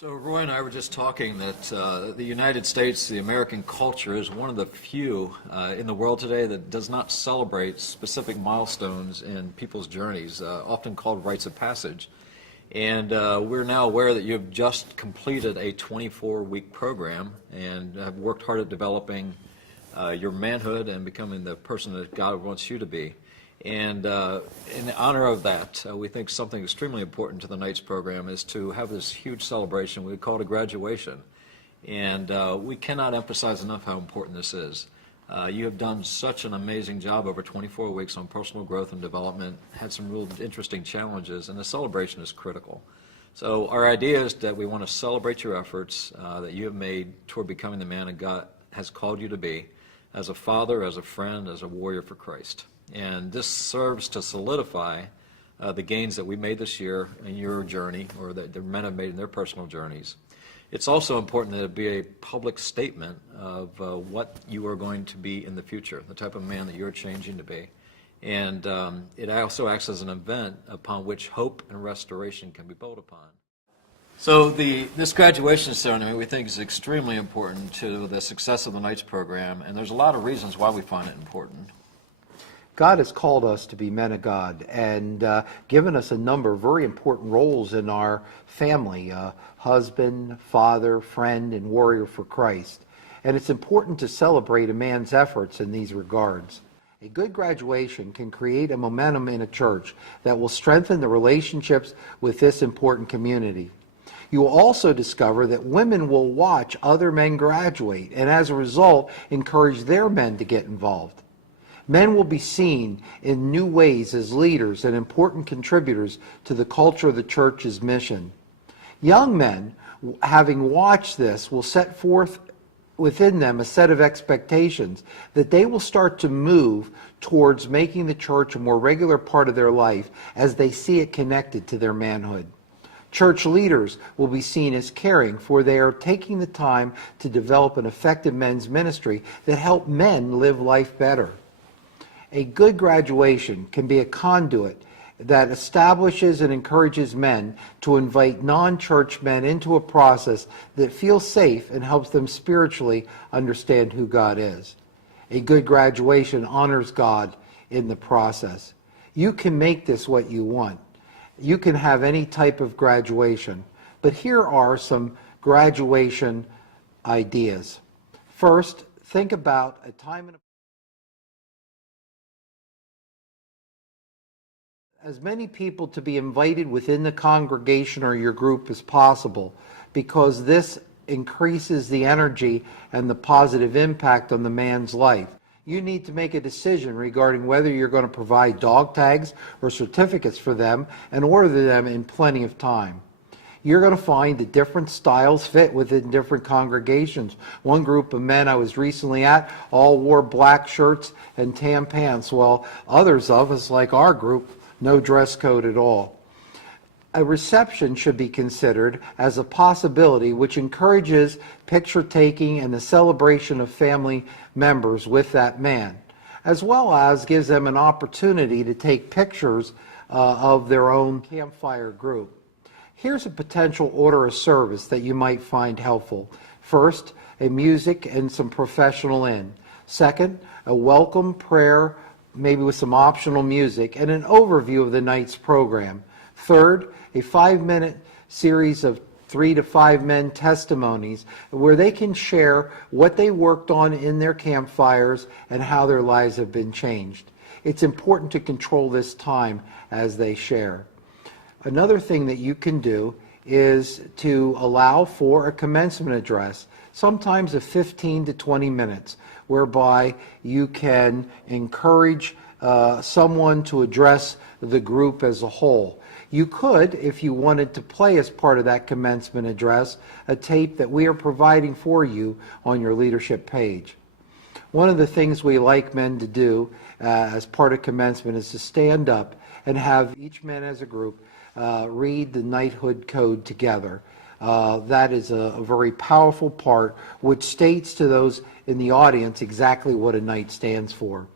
So Roy and I were just talking that the United States, the American culture, is one of the few in the world today that does not celebrate specific milestones in people's journeys, often called rites of passage. And we're now aware that you've just completed a 24-week program and have worked hard at developing your manhood and becoming the person that God wants you to be. And in honor of that, we think something extremely important to the Knights program is to have this huge celebration. We call it a graduation. And we cannot emphasize enough how important this is. You have done such an amazing job over 24 weeks on personal growth and development, had some real interesting challenges, and the celebration is critical. So our idea is that we want to celebrate your efforts that you have made toward becoming the man that God has called you to be, as a father, as a friend, as a warrior for Christ. And this serves to solidify the gains that we made this year in your journey, or that the men have made in their personal journeys. It's also important that it be a public statement of what you are going to be in the future, the type of man that you're changing to be. And it also acts as an event upon which hope and restoration can be built upon. So this graduation ceremony we think is extremely important to the success of the Knights program, and there's a lot of reasons why we find it important. God has called us to be men of God and given us a number of very important roles in our family, husband, father, friend, and warrior for Christ. And it's important to celebrate a man's efforts in these regards. A good graduation can create a momentum in a church that will strengthen the relationships with this important community. You will also discover that women will watch other men graduate and as a result encourage their men to get involved. Men will be seen in new ways as leaders and important contributors to the culture of the church's mission. Young men, having watched this, will set forth within them a set of expectations that they will start to move towards making the church a more regular part of their life as they see it connected to their manhood. Church leaders will be seen as caring, for they are taking the time to develop an effective men's ministry that help men live life better. A good graduation can be a conduit that establishes and encourages men to invite non-church men into a process that feels safe and helps them spiritually understand who God is. A good graduation honors God in the process. You can make this what you want. You can have any type of graduation, but here are some graduation ideas. First, think about a time and a as many people to be invited within the congregation or your group as possible, because this increases the energy and the positive impact on the man's life. You need to make a decision regarding whether you're going to provide dog tags or certificates for them and order them in plenty of time. You're going to find that different styles fit within different congregations. One group of men I was recently at all wore black shirts and tan pants, while others of us, like our group, no dress code at all. A reception should be considered as a possibility which encourages picture taking and the celebration of family members with that man, as well as gives them an opportunity to take pictures of their own campfire group. Here's a potential order of service that you might find helpful. First, a music and some professional in. Second, a welcome prayer, maybe with some optional music, and an overview of the Knights program. Third, a 5-minute series of 3 to 5 men testimonies where they can share what they worked on in their campfires and how their lives have been changed. It's important to control this time as they share. Another thing that you can do is to allow for a commencement address, sometimes of 15 to 20 minutes, whereby you can encourage someone to address the group as a whole. You could, if you wanted to play as part of that commencement address, a tape that we are providing for you on your leadership page. One of the things we like men to do as part of commencement is to stand up and have each man as a group read the knighthood code together. That is a very powerful part which states to those in the audience exactly what a knight stands for.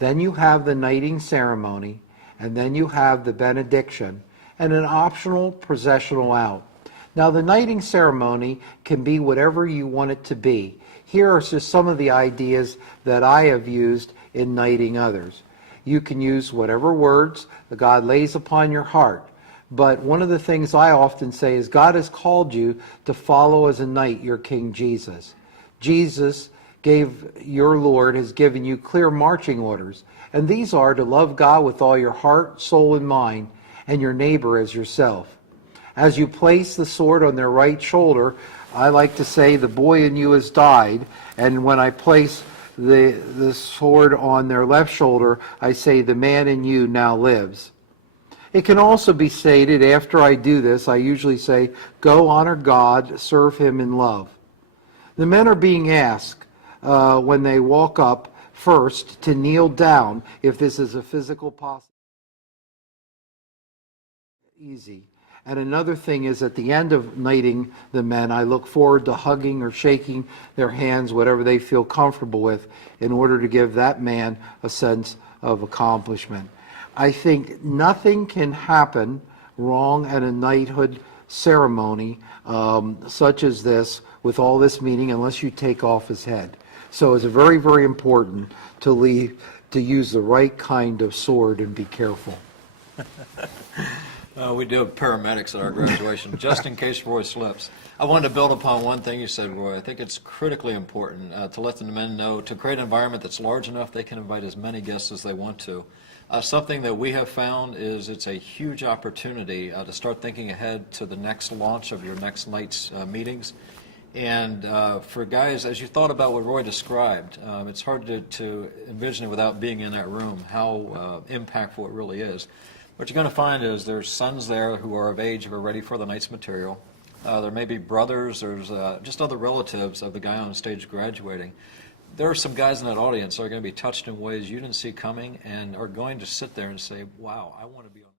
Then you have the knighting ceremony, and then you have the benediction and an optional processional out. Now, the knighting ceremony can be whatever you want it to be. Here are just some of the ideas that I have used in knighting others. You can use whatever words that God lays upon your heart. But one of the things I often say is God has called you to follow as a knight your King Jesus. Jesus your Lord has given you clear marching orders. And these are to love God with all your heart, soul, and mind, and your neighbor as yourself. As you place the sword on their right shoulder, I like to say the boy in you has died. And when I place the sword on their left shoulder, I say the man in you now lives. It can also be stated after I do this, I usually say, go honor God, serve him in love. The men are being asked when they walk up first to kneel down if this is a physical possibility. Easy. And another thing is at the end of knighting the men, I look forward to hugging or shaking their hands, whatever they feel comfortable with, in order to give that man a sense of accomplishment. I think nothing can happen wrong at a knighthood ceremony such as this, with all this meaning, unless you take off his head. So it's very, very important to use the right kind of sword and be careful. We do have paramedics at our graduation, just in case Roy slips. I wanted to build upon one thing you said, Roy. I think it's critically important to let the men know, to create an environment that's large enough they can invite as many guests as they want to. Something that we have found is it's a huge opportunity to start thinking ahead to the next launch of your next night's meetings. And for guys, as you thought about what Roy described, it's hard to envision it without being in that room, how impactful it really is. What you're going to find is there's sons there who are of age, who are ready for the night's material. There may be brothers, there's just other relatives of the guy on stage graduating. There are some guys in that audience that are going to be touched in ways you didn't see coming and are going to sit there and say, wow, I want to be on